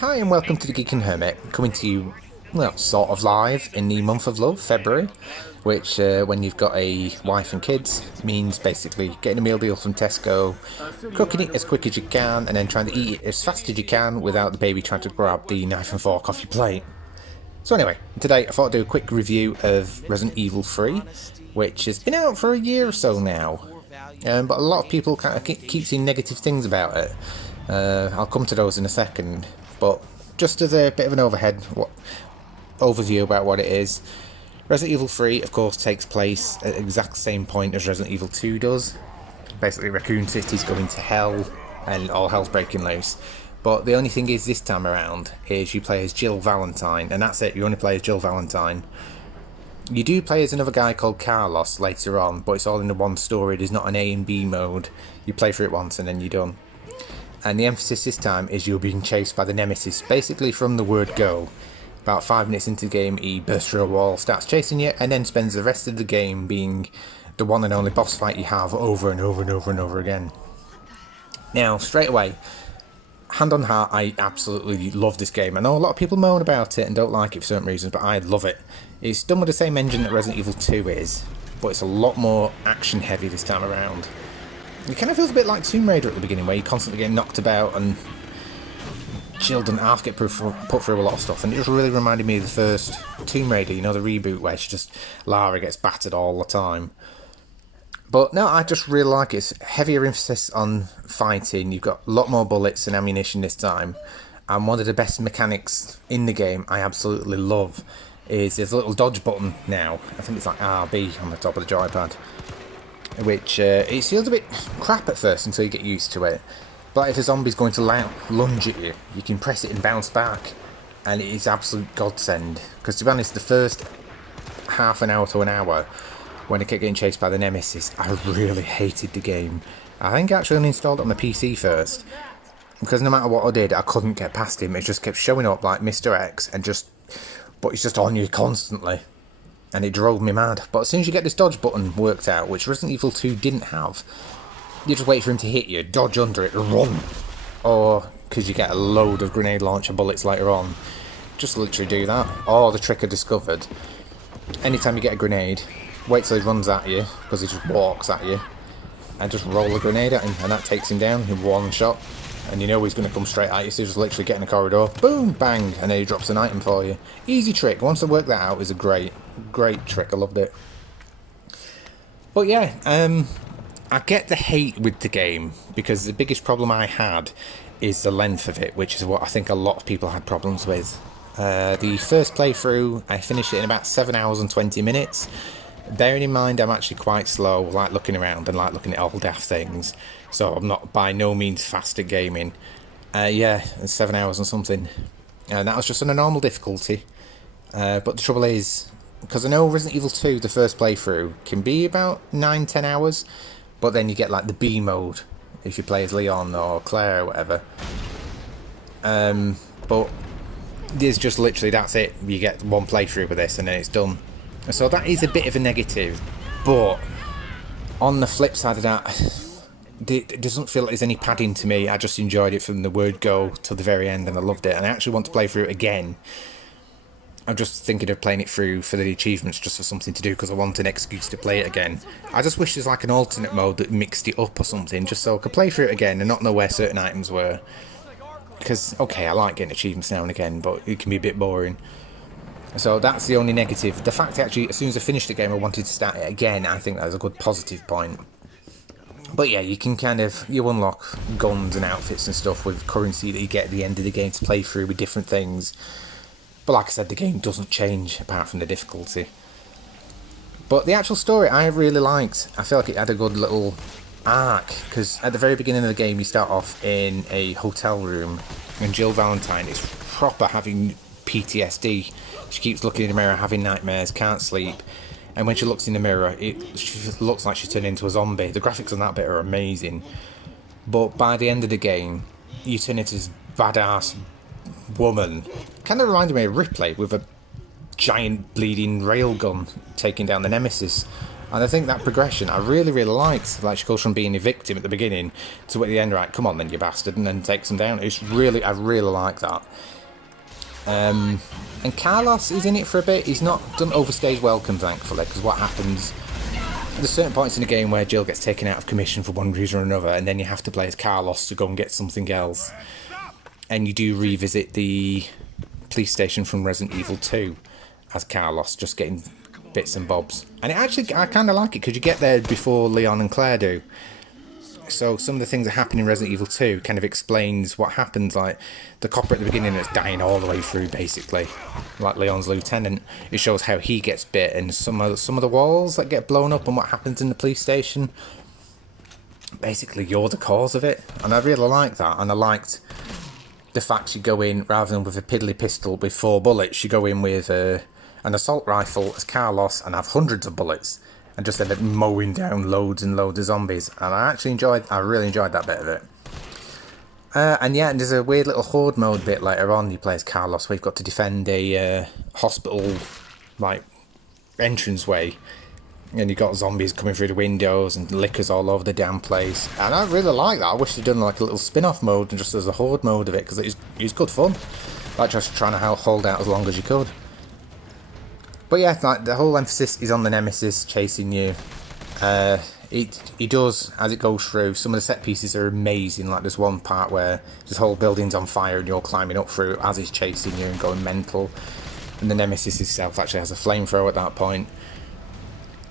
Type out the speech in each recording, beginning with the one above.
Hi and welcome to the Geek and Hermit, coming to you, well, sort of live in the month of love, February, which, when you've got a wife and kids, means basically getting a meal deal from Tesco, cooking it as quick as you can, and then trying to eat it as fast as you can without the baby trying to grab the knife and fork off your plate. So anyway, today I thought I'd do a quick review of Resident Evil 3, which has been out for a year or so now, but a lot of people kind of keep seeing negative things about it. I'll come to those in a second, but just as a bit of an overview about what it is, Resident Evil 3 of course takes place at the exact same point as Resident Evil 2 does. Basically Raccoon City's going to hell and all hell's breaking loose. But the only thing is this time around is you play as Jill Valentine, and that's it, you only play as Jill Valentine. You do play as another guy called Carlos later on, but it's all in the one story, there's not an A and B mode. You play through it once and then you're done. And the emphasis this time is you're being chased by the Nemesis, basically from the word go. About 5 minutes into the game, he bursts through a wall, starts chasing you, and then spends the rest of the game being the one and only boss fight you have over and over and over and over again. Now, straight away, hand on heart, I absolutely love this game. I know a lot of people moan about it and don't like it for certain reasons, but I love it. It's done with the same engine that Resident Evil 2 is, but it's a lot more action heavy this time around. It kind of feels a bit like Tomb Raider at the beginning, where you constantly get knocked about and Jill doesn't half get put through a lot of stuff, and it just really reminded me of the first Tomb Raider, you know, the reboot where Lara gets battered all the time. But no, I just really like it. It's heavier emphasis on fighting, you've got a lot more bullets and ammunition this time, and one of the best mechanics in the game I absolutely love is there's a little dodge button now. I think it's like RB on the top of the joypad, which it feels a bit crap at first until you get used to it. But if a zombie's going to lunge at you, you can press it and bounce back, and it is absolute godsend. Because to be honest, the first half an hour to an hour, when I kept getting chased by the Nemesis, I really hated the game. I think I actually uninstalled it on the PC first, because no matter what I did, I couldn't get past him. It just kept showing up like Mr. X, but he's just on you constantly. And it drove me mad. But as soon as you get this dodge button worked out, which Resident Evil 2 didn't have, you just wait for him to hit you, dodge under it, run. Or, because you get a load of grenade launcher bullets later on, just literally do that. Or the trick I discovered, anytime you get a grenade, wait till he runs at you, because he just walks at you, and just roll a grenade at him, and that takes him down in one shot. And you know he's going to come straight at you, so you just literally get in the corridor, boom, bang, and then he drops an item for you. Easy trick. Once I worked that out, it was a great trick. I loved it. But yeah, I get the hate with the game, because the biggest problem I had is the length of it, which is what I think a lot of people had problems with. The first playthrough, I finished it in about 7 hours and 20 minutes. Bearing in mind I'm actually quite slow, like looking around and like looking at all daft things, so I'm not by no means fast at gaming. Yeah, 7 hours and something, and that was just on a normal difficulty. But the trouble is, because I know Resident Evil 2, the first playthrough, can be about 9-10 hours, but then you get like the B mode, if you play as Leon or Claire or whatever. But there's just literally, that's it, you get one playthrough with this and then it's done. So that is a bit of a negative, but on the flip side of that, it doesn't feel like there's any padding to me. I just enjoyed it from the word go to the very end, and I loved it, and I actually want to play through it again. I'm just thinking of playing it through for the achievements, just for something to do, because I want an excuse to play it again. I just wish there's like an alternate mode that mixed it up or something, just so I could play through it again and not know where certain items were. Because, okay, I like getting achievements now and again, but it can be a bit boring. So that's the only negative. The fact that actually, as soon as I finished the game, I wanted to start it again, I think that's a good positive point. But yeah, you can you unlock guns and outfits and stuff with currency that you get at the end of the game to play through with different things. But like I said, the game doesn't change apart from the difficulty. But the actual story I really liked. I feel like it had a good little arc, because at the very beginning of the game you start off in a hotel room, and Jill Valentine is proper having PTSD. She keeps looking in the mirror, having nightmares, can't sleep, and when she looks in the mirror, she looks like she's turned into a zombie. The graphics on that bit are amazing, but by the end of the game, you turn into this badass woman. Kind of reminded me of Ripley, with a giant bleeding railgun taking down the Nemesis. And I think that progression I really, really liked. Like, she goes from being a victim at the beginning to at the end, right, come on then, you bastard, and then takes him down. It's really, I really like that. And Carlos is in it for a bit. He's not done overstayed welcome, thankfully, because what happens, there's certain points in the game where Jill gets taken out of commission for one reason or another, and then you have to play as Carlos to go and get something else. And you do revisit the police station from Resident Evil 2 as Carlos, just getting bits and bobs. And it actually, I kind of like it, because you get there before Leon and Claire do. So some of the things that happen in Resident Evil 2 kind of explains what happens, like the copper at the beginning that's dying all the way through, basically, like Leon's lieutenant. It shows how he gets bit, and some of the walls that get blown up and what happens in the police station. Basically, you're the cause of it, and I really like that. And I liked the fact you go in, rather than with a piddly pistol with 4 bullets, you go in with an assault rifle as Carlos and have hundreds of bullets. And just end up mowing down loads and loads of zombies. And I really enjoyed that bit of it. And yeah, and there's a weird little horde mode bit later on. You play as Carlos, where you've got to defend a hospital, like, entranceway. And you've got zombies coming through the windows and lickers all over the damn place. And I really like that. I wish they'd done like a little spin-off mode and just as a horde mode of it, because it was good fun. Like just trying to hold out as long as you could. But yeah, like the whole emphasis is on the nemesis chasing you. It does, as it goes through, some of the set pieces are amazing. Like there's one part where this whole building's on fire and you're climbing up through as he's chasing you and going mental. And the nemesis himself actually has a flamethrower at that point.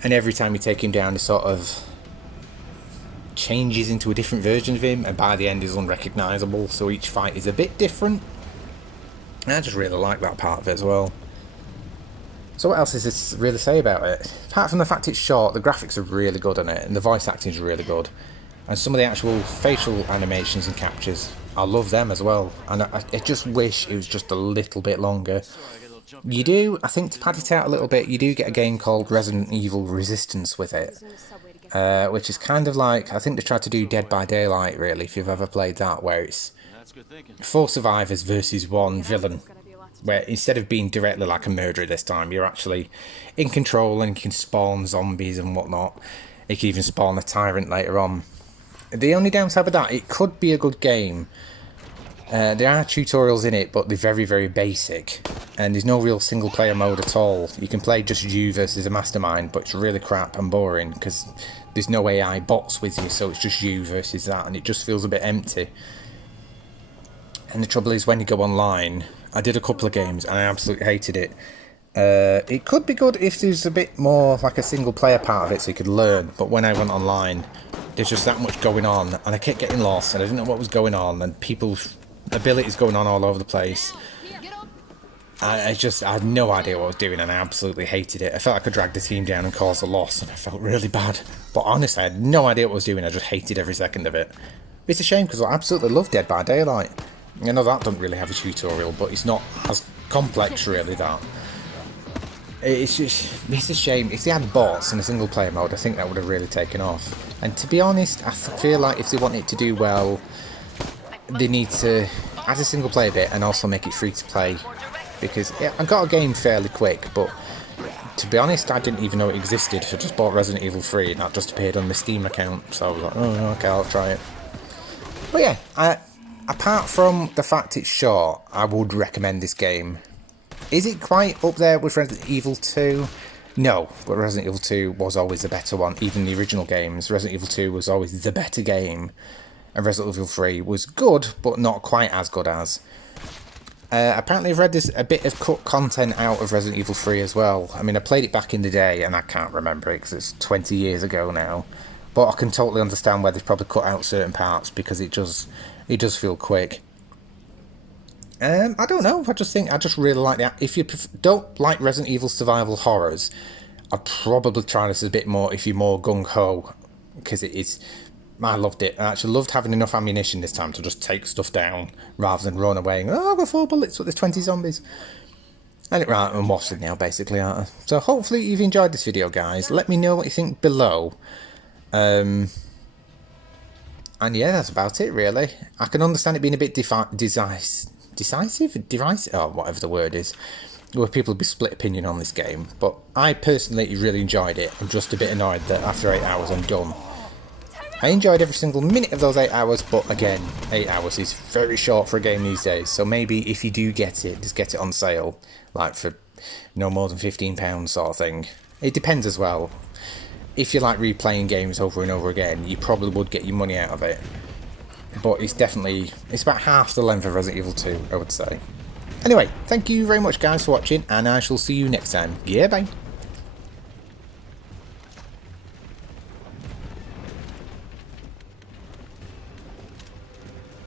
And every time you take him down, he sort of changes into a different version of him, and by the end he's unrecognisable, so each fight is a bit different. And I just really like that part of it as well. So what else is there really to say about it? Apart from the fact it's short, the graphics are really good on it, and the voice acting is really good. And some of the actual facial animations and captures, I love them as well. And I just wish it was just a little bit longer. You do, I think to pad it out a little bit, you do get a game called Resident Evil Resistance with it. Which is kind of like, I think they tried to do Dead by Daylight really, if you've ever played that, where it's 4 survivors versus 1 villain. Where instead of being directly like a murderer this time, you're actually in control and you can spawn zombies and whatnot. You can even spawn a tyrant later on. The only downside with that, it could be a good game. There are tutorials in it, but they're very, very basic. And there's no real single player mode at all. You can play just you versus a mastermind, but it's really crap and boring because there's no AI bots with you, so it's just you versus that, and it just feels a bit empty. And the trouble is, when you go online, I did a couple of games and I absolutely hated it. It could be good if there's a bit more like a single player part of it so you could learn, but when I went online, there's just that much going on and I kept getting lost and I didn't know what was going on, and people's abilities going on all over the place. I had no idea what I was doing and I absolutely hated it. I felt like I dragged the team down and caused a loss and I felt really bad. But honestly, I had no idea what I was doing. I just hated every second of it. It's a shame because I absolutely love Dead by Daylight. I know that doesn't really have a tutorial, but it's not as complex really, that. It's a shame. If they had bots in a single player mode, I think that would have really taken off. And to be honest, I feel like if they want it to do well, they need to add a single player bit and also make it free to play. Because yeah, I got a game fairly quick, but to be honest, I didn't even know it existed. I just bought Resident Evil 3 and that just appeared on my Steam account, so I was like, oh, okay, I'll try it. But yeah, apart from the fact it's short, I would recommend this game. Is it quite up there with Resident Evil 2? No, but Resident Evil 2 was always the better one. Even the original games, Resident Evil 2 was always the better game. And Resident Evil 3 was good, but not quite as good as. Apparently I've read a bit of cut content out of Resident Evil 3 as well. I mean, I played it back in the day, and I can't remember it because it's 20 years ago now. But I can totally understand where they've probably cut out certain parts, because it does feel quick. I don't know, I just really like that. If you don't like Resident Evil survival horrors, I'd probably try this a bit more if you're more gung-ho, because I loved it. I actually loved having enough ammunition this time to just take stuff down, rather than run away and, oh, I've got 4 bullets, but there's 20 zombies. And right, I'm waffling now, basically, aren't I? So hopefully you've enjoyed this video, guys. Let me know what you think below. And yeah, that's about it, really. I can understand it being a bit divisive, oh, whatever the word is. where people will be split opinion on this game, but I personally really enjoyed it. I'm just a bit annoyed that after 8 hours I'm done. I enjoyed every single minute of those 8 hours, but again, 8 hours is very short for a game these days, so maybe if you do get it, just get it on sale, like for no more than £15 sort of thing. It depends as well. If you like replaying games over and over again, you probably would get your money out of it. But it's about half the length of Resident Evil 2, I would say. Anyway, thank you very much guys for watching, and I shall see you next time. Yeah, bye!